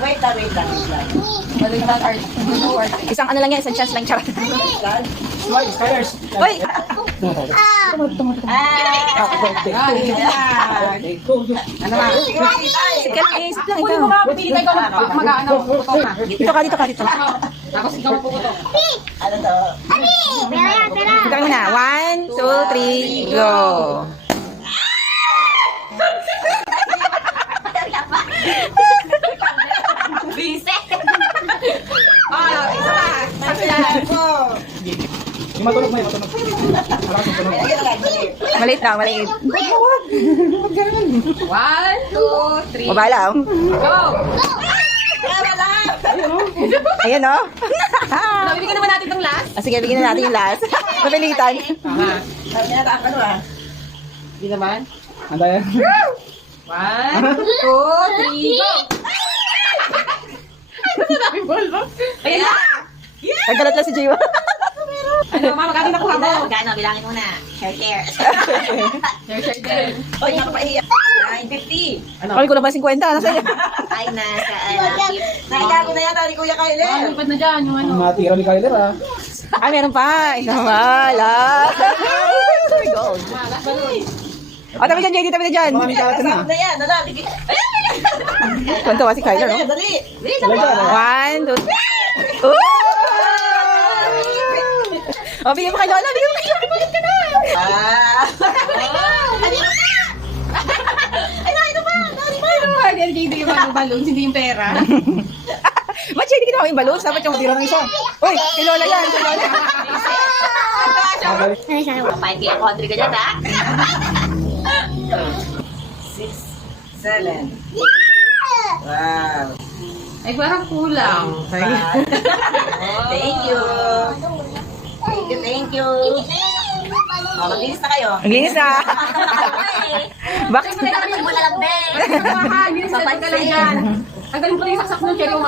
Wait lang. Isang ano lang yan, isang chance lang. Charot. Skylers. Uy! Ano ba? Si Kelly, sit lang Kunin ikaw. mo nga, pili tayo mag-ano. Dito ka. Tapos ikaw po ito. Ano to? Ikaw muna. 1, 2, 3, go! Bise! Isa pa. Ako! Yung matulog na yun, matulog. Malakas yung tunog. Ayun lang, dali. Maliit lang, maliit. 1, 2, 3. Mabala, oh. Go! Tama lang! Ayan, oh. Nabibigyan naman natin itong last. Sige, bigyan na natin yung last. Mapilitan. Tama. Sabi niya na ano ah. Hindi naman. Handa yan. 1, 2, 3, go! Ano na yung ball mo? Ayan na! Nagkalat lang si Jiwa. Ano, ma, magkano nakuha mo? Magkano? Bilangin muna. Share. Share din. Oy, nakapaiyak. 950. Ano? Kami ko na ba 50? Nasa iyo? Ay, nasa Naila ko na yata ni Kuya Kyle. Lipad na dyan, yung ano. Matira ni Kyler ah. Ah, meron pa. Isang mala. Gold. Last ba nun? O, tabi dyan, JD, tabi na dyan. Baka may kalat na. na yan. Nala, bigay. Tuntua si Kyler, no? Dali. One, two, three. Oh, bigyan mo kay Lola, bigyan mo kay Lola. Balik ka na. Ah. Hindi yung mga balloons, hindi yung pera. Ba't siya hindi kinuha yung balloons? Dapat yung tira ng isa. Uy, si Lola yan, si Lola. Papain kaya country ka dyan, ha? 6, 7. Wow. Ay, parang kulang. Thank you. Thank you. Oh, maglinis na kayo. Ang linis na. Bakit? Mo na lang, Ben. Hindi na ka lang dyan. Ang galing ko na yung saksak ng cherry.